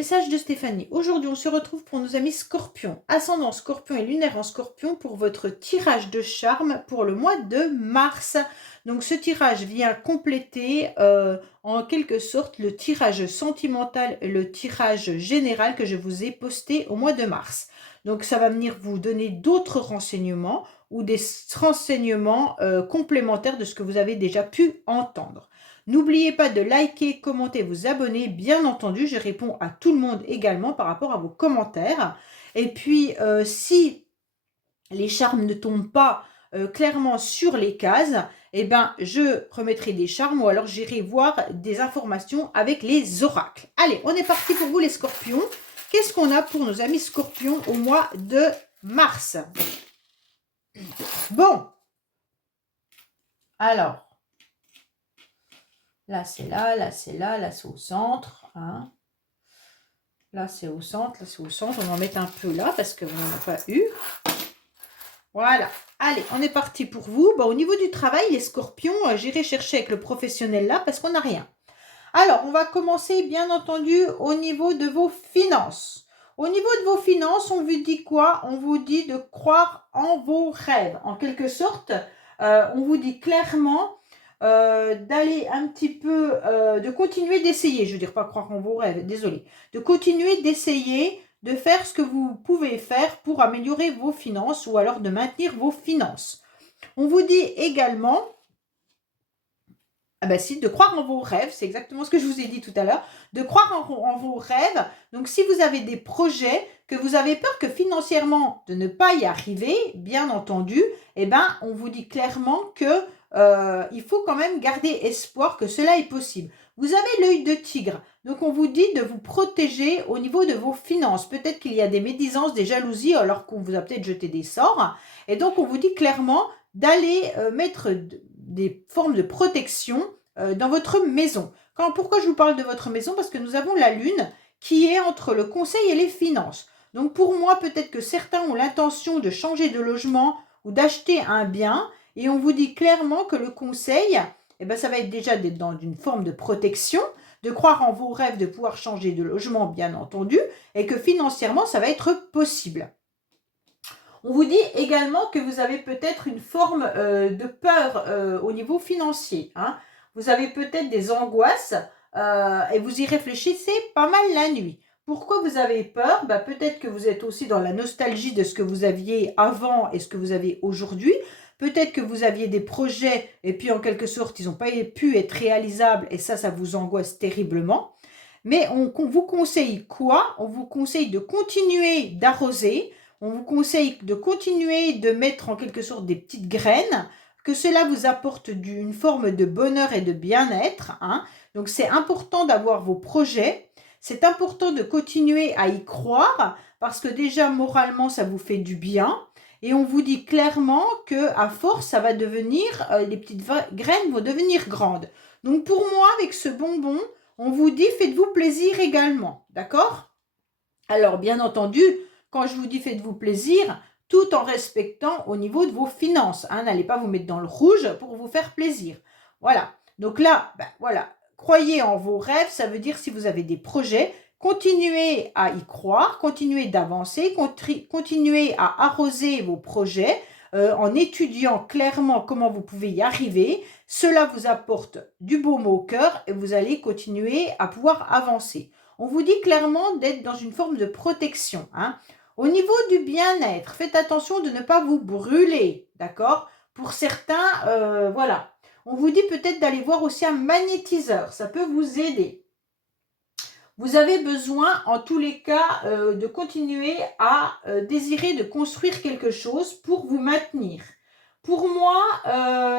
message de Stéphanie. Aujourd'hui, on se retrouve pour nos amis Scorpion, ascendant Scorpion et lunaire en Scorpion pour votre tirage de charme pour le mois de mars. Donc ce tirage vient compléter en quelque sorte le tirage sentimental et le tirage général que je vous ai posté au mois de mars. Donc ça va venir vous donner d'autres renseignements ou des renseignements complémentaires de ce que vous avez déjà pu entendre. N'oubliez pas de liker, commenter, vous abonner. Bien entendu, je réponds à tout le monde également par rapport à vos commentaires. Et puis, si les charmes ne tombent pas clairement sur les cases, eh ben, je remettrai des charmes ou alors j'irai voir des informations avec les oracles. Allez, on est parti pour vous les scorpions. Qu'est-ce qu'on a pour nos amis scorpions au mois de mars? Bon, alors, là c'est là, là c'est là, là c'est au centre. Hein. Là c'est au centre, là c'est au centre. On va en mettre un peu là parce qu'on n'en a pas eu. Voilà. Allez, on est parti pour vous. Bon, au niveau du travail, les scorpions, j'irai chercher avec le professionnel là parce qu'on n'a rien. Alors, on va commencer bien entendu au niveau de vos finances. Au niveau de vos finances, on vous dit quoi? On vous dit de croire en vos rêves. En quelque sorte, on vous dit clairement d'aller un petit peu, de continuer d'essayer. Je veux dire, pas croire en vos rêves, désolé. De continuer d'essayer de faire ce que vous pouvez faire pour améliorer vos finances ou alors de maintenir vos finances. On vous dit également ah ben si, de croire en vos rêves, c'est exactement ce que je vous ai dit tout à l'heure, de croire en vos rêves. Donc si vous avez des projets, que vous avez peur que financièrement de ne pas y arriver, bien entendu, eh ben on vous dit clairement que il faut quand même garder espoir que cela est possible. Vous avez l'œil de tigre, donc on vous dit de vous protéger au niveau de vos finances. Peut-être qu'il y a des médisances, des jalousies, alors qu'on vous a peut-être jeté des sorts. Et donc on vous dit clairement d'aller mettre des formes de protection dans votre maison. Pourquoi je vous parle de votre maison? Parce que nous avons la lune qui est entre le conseil et les finances. Donc pour moi, peut-être que certains ont l'intention de changer de logement ou d'acheter un bien et on vous dit clairement que le conseil, eh ben, ça va être déjà d'être dans une forme de protection, de croire en vos rêves, de pouvoir changer de logement, bien entendu, et que financièrement, ça va être possible. On vous dit également que vous avez peut-être une forme de peur au niveau financier. Hein. Vous avez peut-être des angoisses et vous y réfléchissez pas mal la nuit. Pourquoi vous avez peur? Peut-être que vous êtes aussi dans la nostalgie de ce que vous aviez avant et ce que vous avez aujourd'hui. Peut-être que vous aviez des projets et puis en quelque sorte, ils n'ont pas pu être réalisables et ça vous angoisse terriblement. Mais on vous conseille quoi? On vous conseille de continuer d'arroser, on vous conseille de continuer de mettre en quelque sorte des petites graines, que cela vous apporte une forme de bonheur et de bien-être. Hein. Donc c'est important d'avoir vos projets, c'est important de continuer à y croire, parce que déjà moralement ça vous fait du bien. Et on vous dit clairement que à force, ça va devenir, les petites graines vont devenir grandes. Donc pour moi, avec ce bonbon, on vous dit faites-vous plaisir également, d'accord? Alors bien entendu, quand je vous dis faites-vous plaisir, tout en respectant au niveau de vos finances. Hein, n'allez pas vous mettre dans le rouge pour vous faire plaisir. Voilà. Donc là, voilà. Croyez en vos rêves, ça veut dire si vous avez des projets, continuez à y croire, continuez d'avancer, continuez à arroser vos projets en étudiant clairement comment vous pouvez y arriver. Cela vous apporte du baume au cœur et vous allez continuer à pouvoir avancer. On vous dit clairement d'être dans une forme de protection. Hein. Au niveau du bien-être, faites attention de ne pas vous brûler, d'accord? Pour certains, voilà. On vous dit peut-être d'aller voir aussi un magnétiseur, ça peut vous aider. Vous avez besoin, en tous les cas, de continuer à désirer de construire quelque chose pour vous maintenir. Pour moi,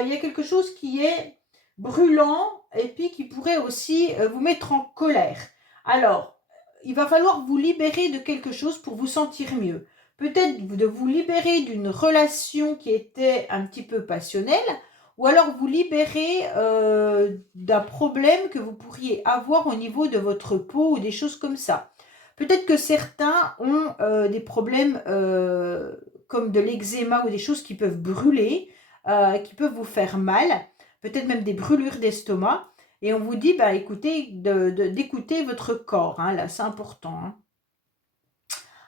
il y a quelque chose qui est brûlant et puis qui pourrait aussi vous mettre en colère. Alors, il va falloir vous libérer de quelque chose pour vous sentir mieux. Peut-être de vous libérer d'une relation qui était un petit peu passionnelle, ou alors vous libérer d'un problème que vous pourriez avoir au niveau de votre peau ou des choses comme ça. Peut-être que certains ont des problèmes comme de l'eczéma ou des choses qui peuvent brûler, qui peuvent vous faire mal, peut-être même des brûlures d'estomac. Et on vous dit, bah, écoutez, d'écouter votre corps, hein, là, c'est important. Hein.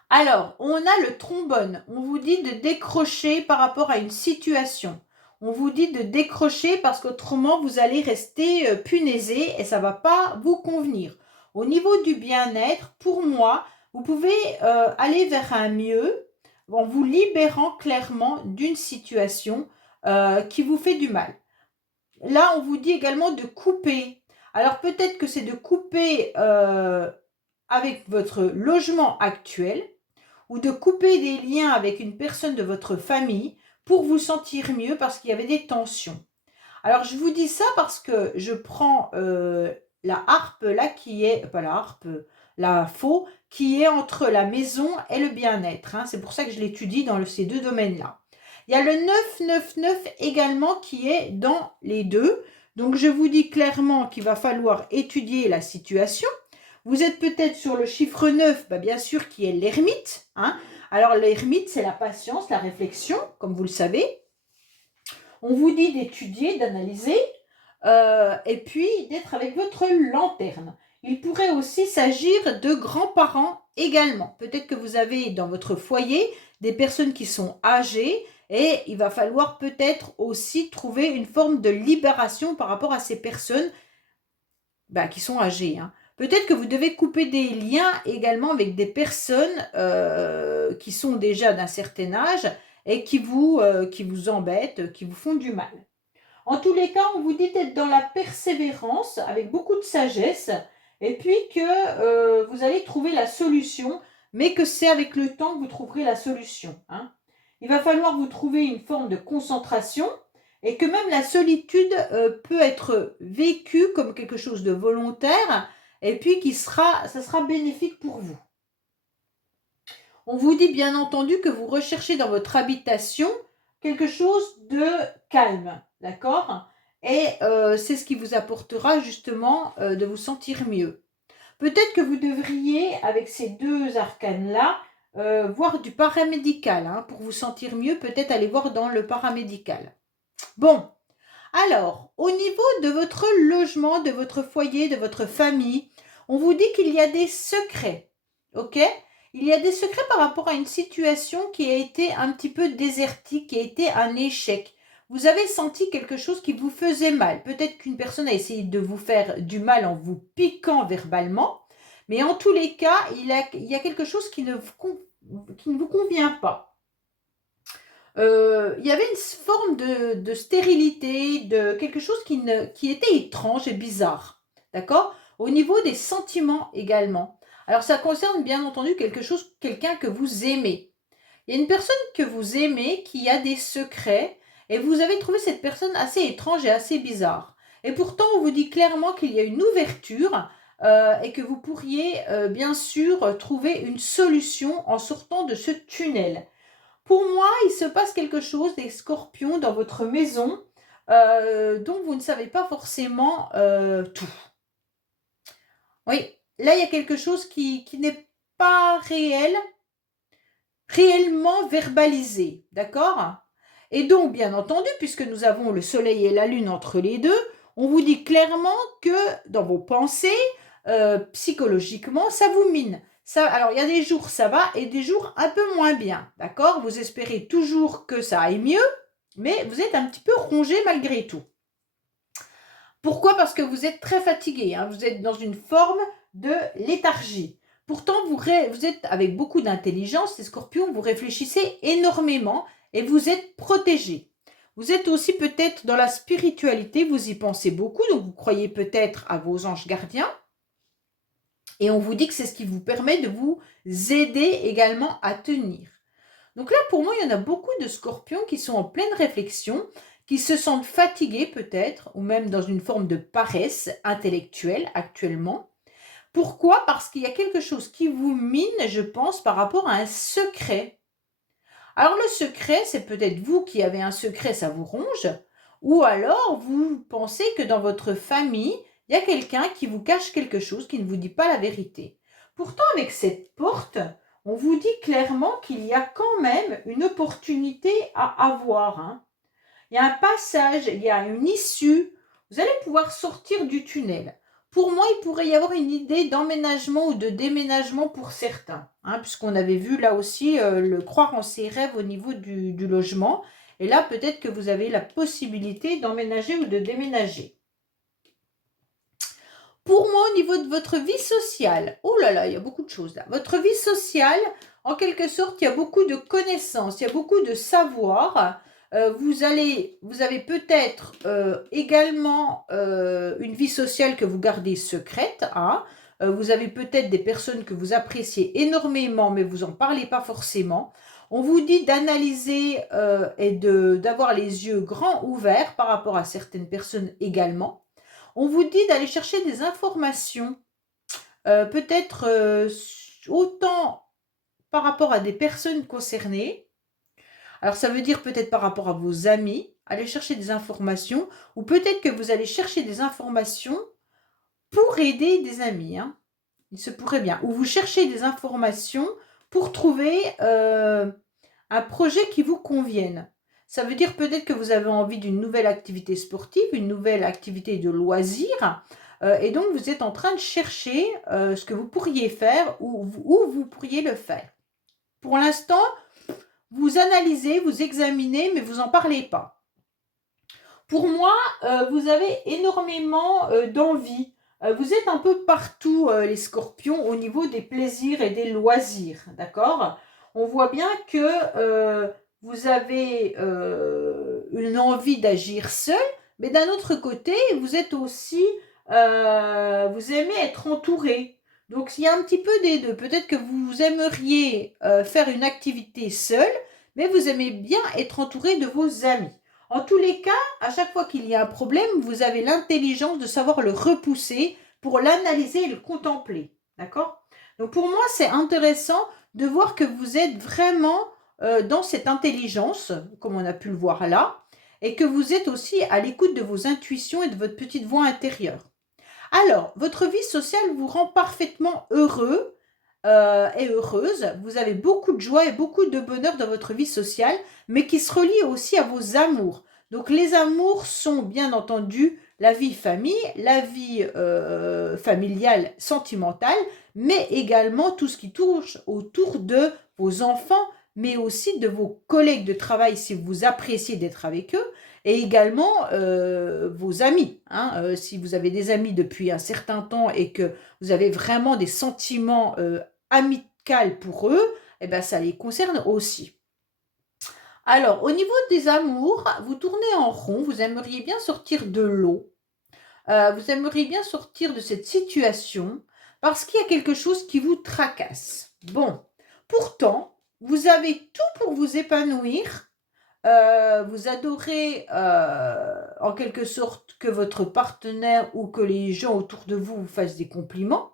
Alors, on a le trombone. On vous dit de décrocher par rapport à une situation. On vous dit de décrocher parce qu'autrement, vous allez rester punaisé et ça ne va pas vous convenir. Au niveau du bien-être, pour moi, vous pouvez aller vers un mieux en vous libérant clairement d'une situation qui vous fait du mal. Là, on vous dit également de couper. Alors, peut-être que c'est de couper avec votre logement actuel ou de couper des liens avec une personne de votre famille pour vous sentir mieux parce qu'il y avait des tensions. Alors, je vous dis ça parce que je prends la harpe là qui est, pas la harpe, la faux, qui est entre la maison et le bien-être. Hein. C'est pour ça que je l'étudie dans ces deux domaines-là. Il y a le 999 également qui est dans les deux. Donc, je vous dis clairement qu'il va falloir étudier la situation. Vous êtes peut-être sur le chiffre 9, bah bien sûr, qui est l'ermite. Hein. Alors, l'ermite, c'est la patience, la réflexion, comme vous le savez. On vous dit d'étudier, d'analyser, et puis d'être avec votre lanterne. Il pourrait aussi s'agir de grands-parents également. Peut-être que vous avez dans votre foyer des personnes qui sont âgées et il va falloir peut-être aussi trouver une forme de libération par rapport à ces personnes qui sont âgées. Hein. Peut-être que vous devez couper des liens également avec des personnes qui sont déjà d'un certain âge et qui vous embêtent, qui vous font du mal. En tous les cas, on vous dit d'être dans la persévérance avec beaucoup de sagesse et puis que vous allez trouver la solution, mais que c'est avec le temps que vous trouverez la solution. Hein. Il va falloir vous trouver une forme de concentration et que même la solitude peut être vécue comme quelque chose de volontaire et puis ça sera bénéfique pour vous. On vous dit bien entendu que vous recherchez dans votre habitation quelque chose de calme, d'accord? Et c'est ce qui vous apportera justement de vous sentir mieux. Peut-être que vous devriez, avec ces deux arcanes-là, voir du paramédical. Hein, pour vous sentir mieux, peut-être aller voir dans le paramédical. Bon, alors, au niveau de votre logement, de votre foyer, de votre famille, on vous dit qu'il y a des secrets, ok? Il y a des secrets par rapport à une situation qui a été un petit peu désertique, qui a été un échec. Vous avez senti quelque chose qui vous faisait mal. Peut-être qu'une personne a essayé de vous faire du mal en vous piquant verbalement, mais en tous les cas, il y a quelque chose qui ne vous convient pas. Il y avait une forme de stérilité, de quelque chose qui était étrange et bizarre. D'accord? Au niveau des sentiments également. Alors, ça concerne bien entendu quelqu'un que vous aimez. Il y a une personne que vous aimez qui a des secrets et vous avez trouvé cette personne assez étrange et assez bizarre. Et pourtant, on vous dit clairement qu'il y a une ouverture et que vous pourriez bien sûr trouver une solution en sortant de ce tunnel. Pour moi, il se passe quelque chose des scorpions dans votre maison dont vous ne savez pas forcément tout. Oui, là, il y a quelque chose qui n'est pas réellement verbalisé, d'accord? Et donc, bien entendu, puisque nous avons le soleil et la lune entre les deux, on vous dit clairement que dans vos pensées, psychologiquement, ça vous mine. Ça, alors, il y a des jours, ça va, et des jours un peu moins bien, d'accord? Vous espérez toujours que ça aille mieux, mais vous êtes un petit peu rongé malgré tout. Pourquoi? Parce que vous êtes très fatigué, hein, vous êtes dans une forme de léthargie. Pourtant, vous êtes avec beaucoup d'intelligence, les scorpions, vous réfléchissez énormément et vous êtes protégé. Vous êtes aussi peut-être dans la spiritualité, vous y pensez beaucoup, donc vous croyez peut-être à vos anges gardiens. Et on vous dit que c'est ce qui vous permet de vous aider également à tenir. Donc là, pour moi, il y en a beaucoup de scorpions qui sont en pleine réflexion, qui se sentent fatigués peut-être, ou même dans une forme de paresse intellectuelle actuellement. Pourquoi? Parce qu'il y a quelque chose qui vous mine, je pense, par rapport à un secret. Alors le secret, c'est peut-être vous qui avez un secret, ça vous ronge, ou alors vous pensez que dans votre famille, il y a quelqu'un qui vous cache quelque chose, qui ne vous dit pas la vérité. Pourtant, avec cette porte, on vous dit clairement qu'il y a quand même une opportunité à avoir. Hein. Il y a un passage, il y a une issue. vous allez pouvoir sortir du tunnel. Pour moi, il pourrait y avoir une idée d'emménagement ou de déménagement pour certains, hein, puisqu'on avait vu là aussi le croire en ses rêves au niveau du logement. Et là, peut-être que vous avez la possibilité d'emménager ou de déménager. Pour moi, au niveau de votre vie sociale, oh là là, il y a beaucoup de choses là. Votre vie sociale, en quelque sorte, il y a beaucoup de connaissances, il y a beaucoup de savoir. Vous avez peut-être également une vie sociale que vous gardez secrète, hein. Vous avez peut-être des personnes que vous appréciez énormément, mais vous n'en parlez pas forcément. On vous dit d'analyser et d'avoir les yeux grands ouverts par rapport à certaines personnes également. On vous dit d'aller chercher des informations, peut-être autant par rapport à des personnes concernées. Alors ça veut dire peut-être par rapport à vos amis, aller chercher des informations, ou peut-être que vous allez chercher des informations pour aider des amis, hein. Il se pourrait bien. Ou vous cherchez des informations pour trouver un projet qui vous convienne. Ça veut dire peut-être que vous avez envie d'une nouvelle activité sportive, une nouvelle activité de loisir, et donc vous êtes en train de chercher ce que vous pourriez faire ou où vous pourriez le faire. Pour l'instant, vous analysez, vous examinez, mais vous n'en parlez pas. Pour moi, vous avez énormément d'envie. Vous êtes un peu partout, les scorpions, au niveau des plaisirs et des loisirs, d'accord? On voit bien que vous avez une envie d'agir seul, mais d'un autre côté, vous êtes aussi, vous aimez être entouré. Donc, il y a un petit peu des deux. Peut-être que vous aimeriez faire une activité seule, mais vous aimez bien être entouré de vos amis. En tous les cas, à chaque fois qu'il y a un problème, vous avez l'intelligence de savoir le repousser pour l'analyser et le contempler. D'accord? Donc pour moi, c'est intéressant de voir que vous êtes vraiment dans cette intelligence, comme on a pu le voir là, et que vous êtes aussi à l'écoute de vos intuitions et de votre petite voix intérieure. Alors, votre vie sociale vous rend parfaitement heureux et heureuse. Vous avez beaucoup de joie et beaucoup de bonheur dans votre vie sociale, mais qui se relie aussi à vos amours. Donc les amours sont bien entendu la vie famille, la vie familiale, sentimentale, mais également tout ce qui touche autour de vos enfants, mais aussi de vos collègues de travail si vous appréciez d'être avec eux, et également vos amis, hein. Si vous avez des amis depuis un certain temps et que vous avez vraiment des sentiments amicaux pour eux, eh ben, ça les concerne aussi. Alors, au niveau des amours, vous tournez en rond, vous aimeriez bien sortir de l'eau, vous aimeriez bien sortir de cette situation parce qu'il y a quelque chose qui vous tracasse. Bon, pourtant, vous avez tout pour vous épanouir. Vous adorez en quelque sorte que votre partenaire ou que les gens autour de vous vous fassent des compliments.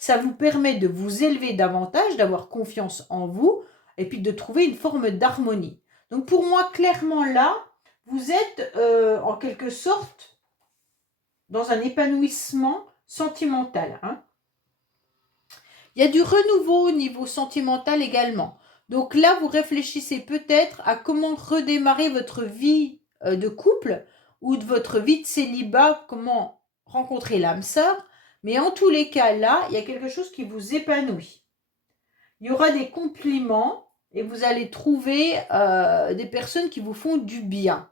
Ça vous permet de vous élever davantage, d'avoir confiance en vous et puis de trouver une forme d'harmonie. Donc pour moi, clairement là, vous êtes en quelque sorte dans un épanouissement sentimental, hein. Il y a du renouveau au niveau sentimental également. Donc là, vous réfléchissez peut-être à comment redémarrer votre vie de couple ou de votre vie de célibat, comment rencontrer l'âme sœur. Mais en tous les cas, là, il y a quelque chose qui vous épanouit. Il y aura des compliments et vous allez trouver des personnes qui vous font du bien.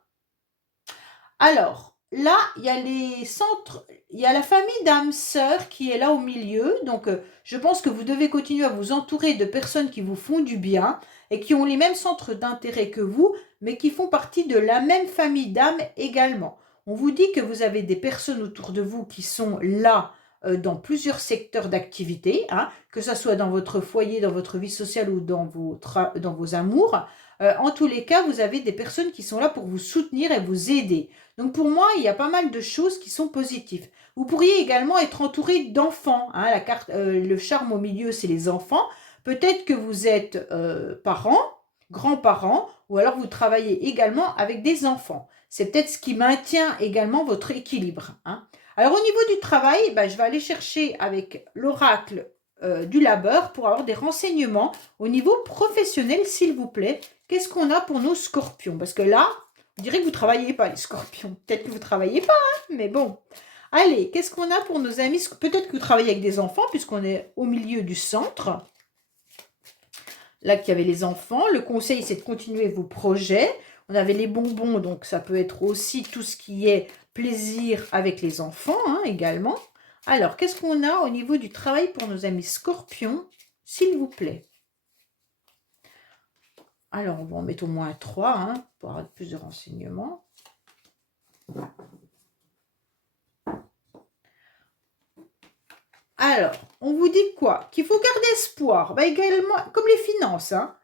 Alors, là, il y a les centres, il y a la famille d'âmes sœurs qui est là au milieu. Donc, je pense que vous devez continuer à vous entourer de personnes qui vous font du bien et qui ont les mêmes centres d'intérêt que vous, mais qui font partie de la même famille d'âmes également. On vous dit que vous avez des personnes autour de vous qui sont là dans plusieurs secteurs d'activité, hein, que ce soit dans votre foyer, dans votre vie sociale ou dans vos amours. En tous les cas, vous avez des personnes qui sont là pour vous soutenir et vous aider. Donc pour moi, il y a pas mal de choses qui sont positives. Vous pourriez également être entouré d'enfants, hein. La carte, le charme au milieu, c'est les enfants. Peut-être que vous êtes parents, grands-parents, ou alors vous travaillez également avec des enfants. C'est peut-être ce qui maintient également votre équilibre, hein. Alors au niveau du travail, je vais aller chercher avec l'oracle du labeur pour avoir des renseignements au niveau professionnel, s'il vous plaît. Qu'est-ce qu'on a pour nos scorpions? Parce que là, On dirait que vous ne travaillez pas, les scorpions. Peut-être que vous ne travaillez pas, hein, mais bon. Allez, qu'est-ce qu'on a pour nos amis? Peut-être que vous travaillez avec des enfants, puisqu'on est au milieu du centre. Là, qu'il y avait les enfants. Le conseil, c'est de continuer vos projets. On avait les bonbons, donc ça peut être aussi tout ce qui est plaisir avec les enfants, hein, également. Alors, qu'est-ce qu'on a au niveau du travail pour nos amis scorpions, s'il vous plaît? Alors, on va en mettre au moins 3, hein, pour avoir plus de renseignements. Alors, on vous dit quoi? Qu'il faut garder espoir. Bah, également, comme les finances, hein.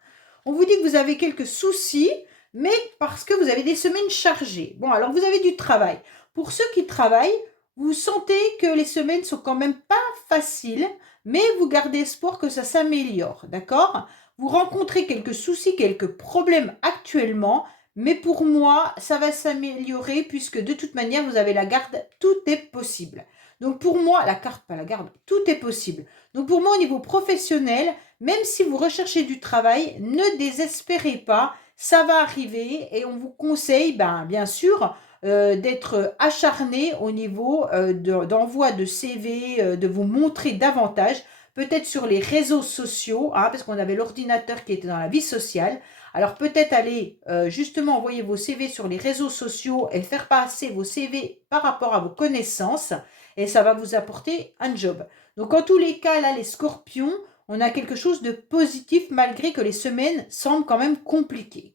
On vous dit que vous avez quelques soucis, mais parce que vous avez des semaines chargées. Bon, alors vous avez du travail. Pour ceux qui travaillent, vous sentez que les semaines sont quand même pas faciles, mais vous gardez espoir que ça s'améliore, d'accord? Vous rencontrez quelques soucis, quelques problèmes actuellement, mais pour moi, ça va s'améliorer puisque de toute manière, vous avez la garde, tout est possible. Donc pour moi, la carte, pas la garde, tout est possible. Donc pour moi, au niveau professionnel, même si vous recherchez du travail, ne désespérez pas, ça va arriver et on vous conseille, bien sûr, d'être acharné au niveau d'envoi de CV, de vous montrer davantage, peut-être sur les réseaux sociaux, hein, parce qu'on avait l'ordinateur qui était dans la vie sociale. Alors peut-être aller justement envoyer vos CV sur les réseaux sociaux et faire passer vos CV par rapport à vos connaissances et ça va vous apporter un job. Donc en tous les cas, là, les scorpions, on a quelque chose de positif malgré que les semaines semblent quand même compliquées.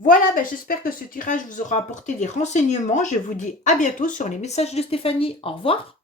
Voilà, j'espère que ce tirage vous aura apporté des renseignements. Je vous dis à bientôt sur les messages de Stéphanie. Au revoir.